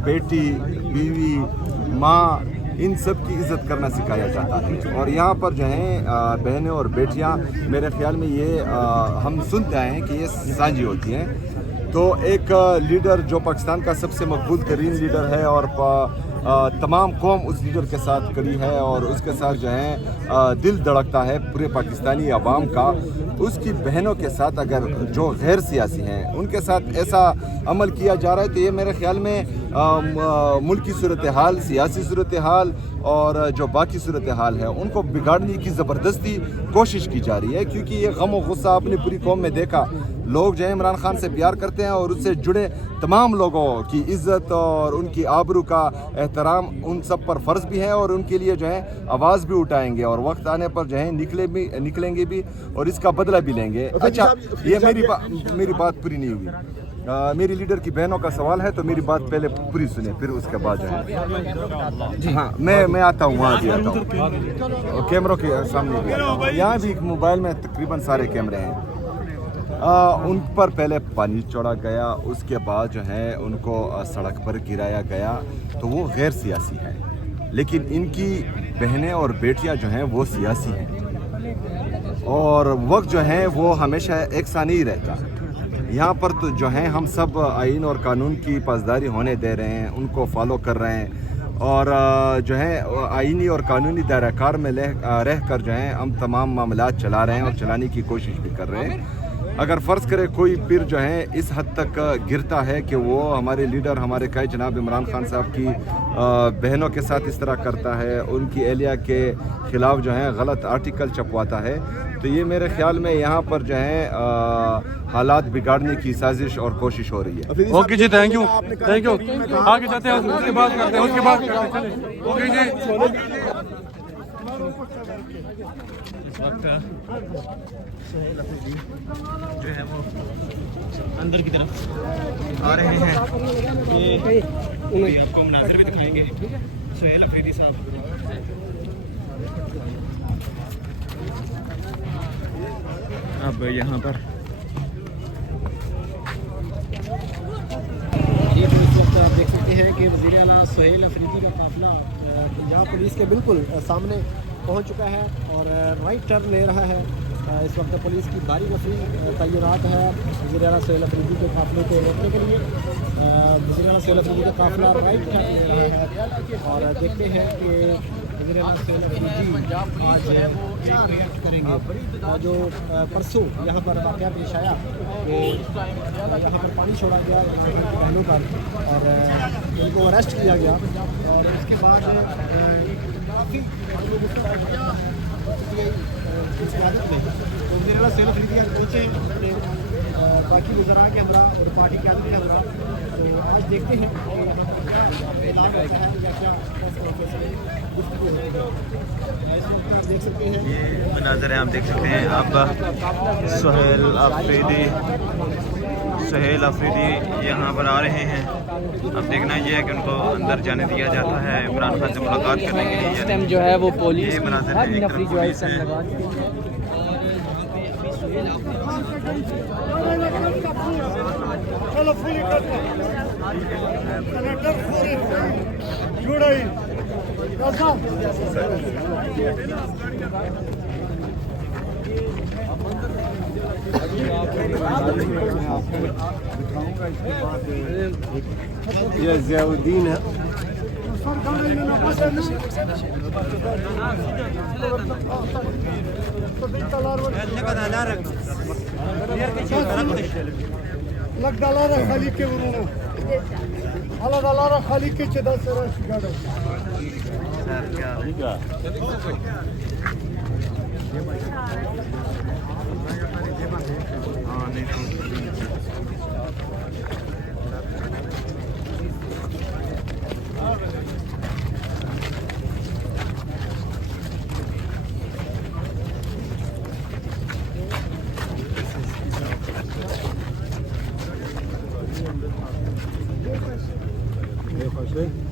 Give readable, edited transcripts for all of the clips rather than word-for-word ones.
बेटी, बीवी, माँ, इन सब की इज़्ज़त करना सिखाया जाता है। और यहाँ पर जो है बहनें और बेटियाँ, मेरे ख्याल में ये हम सुनते आए हैं कि ये सांझी होती हैं। तो एक लीडर जो पाकिस्तान का सबसे मकबूल तरीन लीडर है और तमाम कौम उस लीडर के साथ खड़ी है और उसके साथ जो है दिल धड़कता है पूरे पाकिस्तानी अवाम का। उसकी बहनों के साथ अगर जो गैर सियासी हैं उनके साथ ऐसा अमल किया जा रहा है तो ये मेरे ख्याल में मुल्क की सूरत हाल, सियासी सूरत हाल और जो बाकी सूरत हाल है उनको बिगाड़ने की ज़बरदस्ती कोशिश की जा रही है। क्योंकि ये गम और गुस्सा अपनी पूरी कौम में देखा, लोग जो है इमरान खान से प्यार करते हैं और उससे जुड़े तमाम लोगों की इज़्ज़त और उनकी आबरू का एहतराम उन सब पर फ़र्ज़ भी है और उनके लिए जो है आवाज़ भी उठाएंगे और वक्त आने पर जो है निकलेंगे भी और इसका बदला भी लेंगे। अच्छा, ये मेरी बात पूरी नहीं हुई। मेरी लीडर की बहनों का सवाल है तो मेरी बात पहले पूरी सुने, फिर उसके बाद जो है हाँ मैं आता हूँ, वहाँ भी आता हूँ, कैमरों के सामने भी आता हूँ। यहाँ भी मोबाइल में तकरीबन सारे कैमरे हैं। उन पर पहले पानी छोड़ा गया, उसके बाद जो है उनको सड़क पर गिराया गया, तो वो गैर सियासी है। लेकिन इनकी बहनें और बेटियां जो हैं वो सियासी हैं और वक्त जो है वो हमेशा एक सा नहीं रहता। यहाँ पर तो जो है हम सब आइन और कानून की पासदारी होने दे रहे हैं, उनको फॉलो कर रहे हैं और जो है आइनी और कानूनी दायराकार में रह कर जो है हम तमाम मामलात चला रहे हैं और चलाने की कोशिश भी कर रहे हैं। अगर फ़र्ज़ करें कोई पीर जो है इस हद तक गिरता है कि वो हमारे लीडर, हमारे कई जनाब इमरान खान साहब की बहनों के साथ इस तरह करता है, उनकी एहलिया के ख़िलाफ़ जो है गलत आर्टिकल छपवाता है, तो ये मेरे ख्याल में यहाँ पर जो है हालात बिगाड़ने की साजिश और कोशिश हो रही है। Okay ji, thank you. आगे जाते हैं, उसके बाद करते हैं, उसके बाद ओके जी। इस वक्त जो है वो अंदर की तरफ आ रहे हैं। ये आपको मुनाज़िर भी दिखाएंगे सुहेल अफरीदी साहब। अब यहाँ पर ये तो इस वक्त आप देख सकते हैं कि वज़ीर आला सुहेल अफरीदी का काफ़िला पंजाब पुलिस के बिल्कुल सामने पहुंच चुका है और राइट टर्न ले रहा है। इस वक्त पुलिस की भारी नफरी तैनात है वज़ीर आला सुहेल अफरीदी के काफ़िले को रोकने के लिए। वज़ीर आला सुहेल अफरीदी का काफ़िला राइट टर्न ले रहा है और देखते हैं कि वज़ीर आला सुहेल अफरीदी आज एक रिएक्ट करेंगे। जो परसों यहाँ पर वाक़या पेश आया कि यहाँ पर पानी छोड़ा गया पहलू पर और इनको अरेस्ट किया गया और उसके बाद काफ़ी इस स्वागत में तो वज़ीर आला सुहेल अफरीदी पहुँचे बाकी वज़रा के अंदर और पार्टी के अंदर। तो आज देखते हैं ऐलान रहता है या क्या देख सकते हैं। ये मनाज़र है, आप देख सकते हैं। अब सुहेल अफरीदी यहाँ पर आ रहे हैं। अब देखना ये है कि उनको अंदर जाने दिया जाता है इमरान खान से मुलाकात करने के लिए। इस टाइम जो है वो पुलिस ये मनाज़र है, एक तरफ जो है पुलिस है। ये ज़ियाउद्दीन है।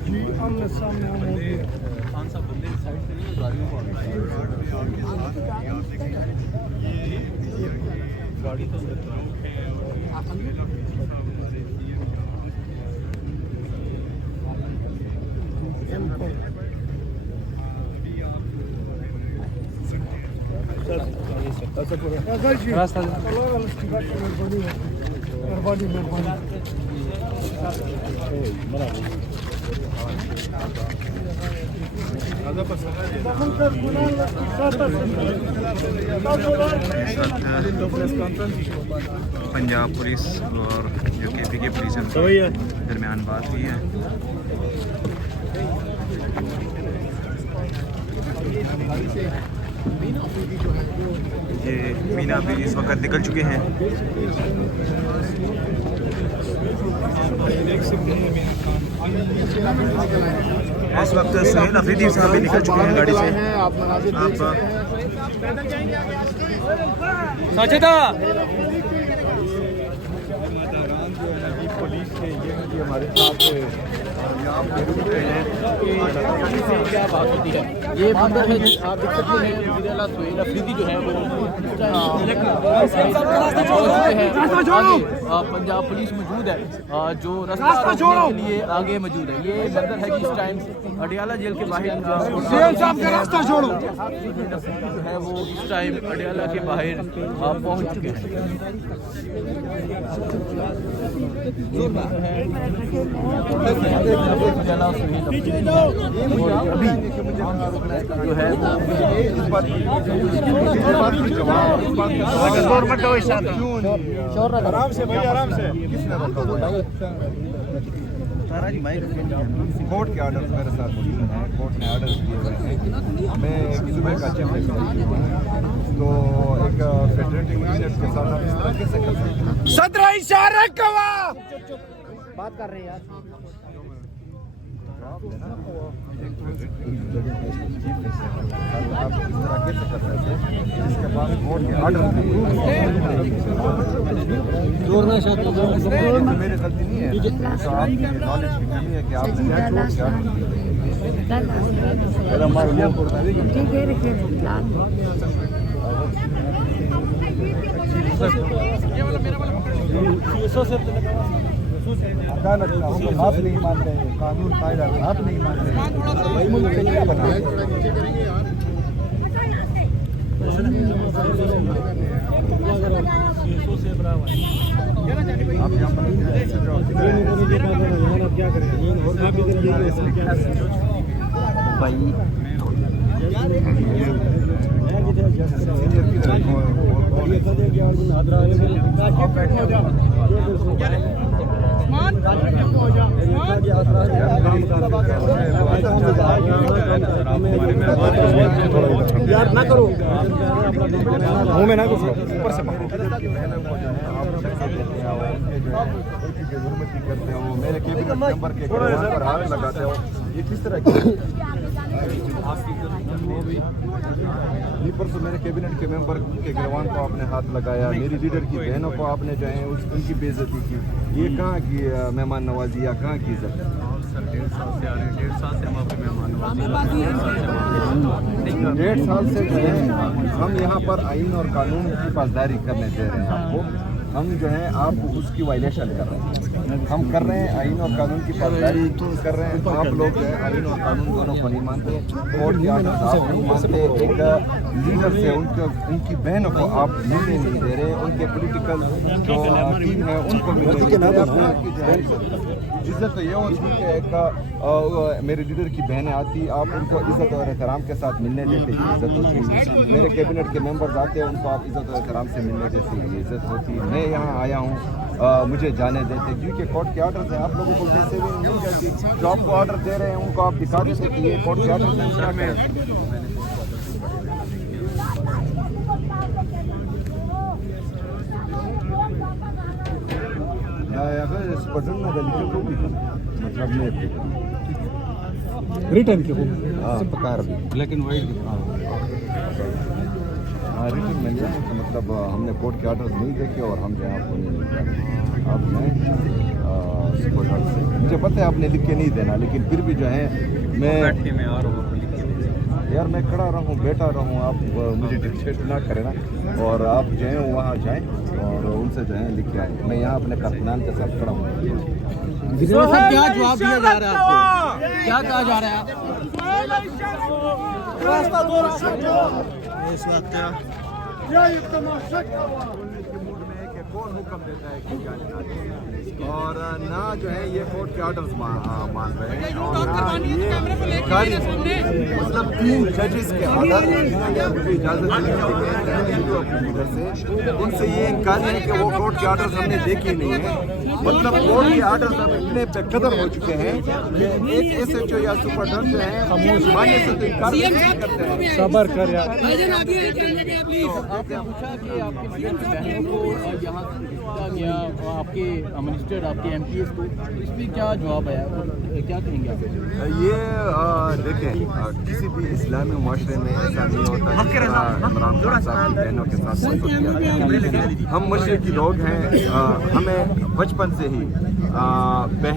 जी आमने सामने हम होंगे। खान साहब बंदे साइड से नहीं, गाड़ियों को गाड़ी तो रास्ता मेहरबानी पंजाब पुलिस और जो KP की पुलिस है दरमियान बात हुई है। ये मीना भी इस वक्त निकल चुके हैं। इस वक्त सुहेल अफरीदी साहब भी निकल चुके हैं गाड़ी से। आप मनाजिर देख सकते हैं। साजिदा पुलिस के ये हमारे साथ यहाँ पे क्या बात होती है, ये मंदिर है आप देख सकते हैं। वज़ीर-ए-आला सुहेल अफरीदी जो है वो पंजाब पुलिस मौजूद है, जो रास्ता छोड़ने के लिए आगे मौजूद है। ये मंदिर है कि इस टाइम अडियाला जेल के बाहर रास्ता छोड़ो है, वो इस टाइम अडियाला के बाहर पहुंच चुके हैं। अभी जो है आराम से भाई, आराम से। कोर्ट के ऑर्डर मेरे साथ मौजूद हैं। कोर्ट ने ऑर्डर दिए हुए हैं। मैं सुबह का चीफ सेक्रेटरी हूँ, तो एक फेडरेटिव यूनिट के साथ आप इस तरह कैसे कर सकते हैं? सदरा इशारा कवा बात कर रहे हैं यार। आप इस तरह कैसे कर सकते हैं जिसके बाद कोर्ट के ऑर्डर मेरी गलती नहीं है, तो आपकी नॉलेज की कमी है कि आपने अदालत का हुक्म आप नहीं मान रहे, कानून कायदा आप नहीं मान रहे, मुल्क के क्या बना आप यहाँ पर क्या करें भाई यार ना करो, मुंह में ना कुछ ऊपर से करते हो, मेरे कैबिनेट मेंबर के पर हाथ लगाते हो, ये किस तरह की परसों मेरे कैबिनेट के मेंबर के गिरवान को आपने हाथ लगाया, मेरी लीडर की बहनों को आपने जो है उनकी बेइज्जती की, ये कहाँ की मेहमान नवाजी या कहाँ की इज्जत? 1.5 साल से हम आपकी मेहमान नवाजी, 1.5 साल से जो है हम यहाँ पर आईन और कानून की पासदारी करने दे रहे हैं आपको। हम जो है आप उसकी वायलेशन कर रहे हैं, हम कर रहे हैं आईन और कानून की पासदारी कर रहे हैं। आप लोग जो है आईन और कानून दोनों को नहीं मानते, कोर्ट के आदेश आप नहीं मानते, एक लीडर से उनकी बहनों को आप मिलने नहीं दे रहे, उनके पॉलिटिकल जो टीम है उनको मिलने नहीं दे रहे। इज्जत तो ये होती है कि एक मेरे लीडर की बहनें आती, आप उनको इज्जत और एहतराम के साथ मिलने देते, इज्जत होती है। मेरे कैबिनेट के मेंबर्स आते हैं, उनको आप इज्जत और एहतराम से मिलने देते, ये इज्जत होती है। मैं यहाँ आया हूँ, मुझे जाने देते, क्योंकि कोर्ट के ऑर्डर हैं। आप लोगों को कैसे भी नहीं जाती, जो आपको ऑर्डर दे रहे हैं उनको आप दिखा देते कि ये कोर्ट के ऑर्डर हैं, क्या करें। मतलब रिटर्न के पकार भी लेकिन वाइट रिटर्न में लिया तो मतलब हमने कोर्ट के ऑर्डर नहीं देखे और हम जो है आपको नहीं मिल पाए। आपने मुझे पता है आपने लिख के नहीं देना, लेकिन फिर भी जो है मैं यार मैं खड़ा रहूँ बैठा रहूँ, आप मुझे डिक्टेट ना करें ना, और आप जो है वहाँ जाएँ और उनसे जो है लिख के आए। मैं यहाँ अपने कारकुनान के साथ खड़ा हूँ। क्या जवाब दिया जा रहा है आपको, क्या कहा जा रहा है? इस वक्त कौन हुक्म देता है कि क्या और ना जो है ये कोर्ट के ऑर्डर्स मान रहे हैं और ना ये कार्य मतलब 3 जजेस के ऑर्डर मुझे इजाज़त लीडर से उनसे ये इनकार है कि वो कोर्ट के ऑर्डर्स हमने देखे नहीं है। मतलब कोर्ट के ऑर्डर्स अब इतने बेकदर हो चुके हैं कि एक SHO या सुपरडेंट जो है मानने से तो इनकार करते हैं। सबर कर यार। आपने पूछा कि आपकी बहनों को यहाँ से भेजा गया और आपके मिनिस्टर आपके MPs को, इसमें क्या जवाब आया और क्या कहेंगे आप? ये देखें किसी भी इस्लामी माशरे में ऐसा नहीं होता कि इमरान खान साहब की बहनों के साथ सलूक किया गया। हम मशरक़ी लोग हैं, हमें बचपन से ही बहन